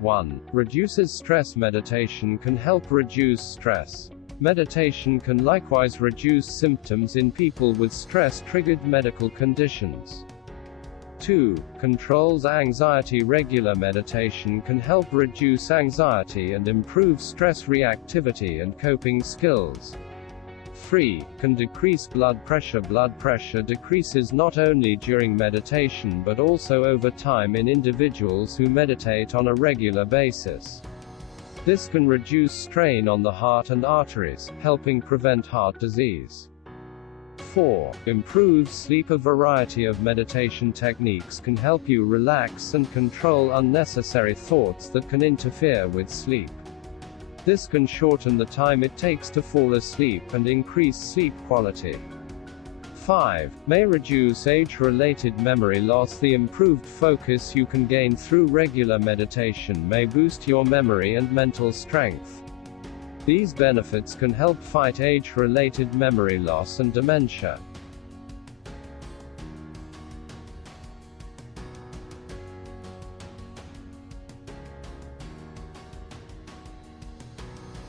1. Reduces stress. Meditation can help reduce stress. Meditation can likewise reduce symptoms in people with stress-triggered medical conditions. 2. Controls anxiety. Regular meditation can help reduce anxiety and improve stress reactivity and coping skills. 3. Can decrease blood pressure. Blood pressure decreases not only during meditation but also over time in individuals who meditate on a regular basis. This can reduce strain on the heart and arteries, helping prevent heart disease. 4. Improves sleep. A variety of meditation techniques can help you relax and control unnecessary thoughts that can interfere with sleep. This can shorten the time it takes to fall asleep and increase sleep quality. 5. May reduce age-related memory loss. The improved focus you can gain through regular meditation may boost your memory and mental strength. These benefits can help fight age-related memory loss and dementia.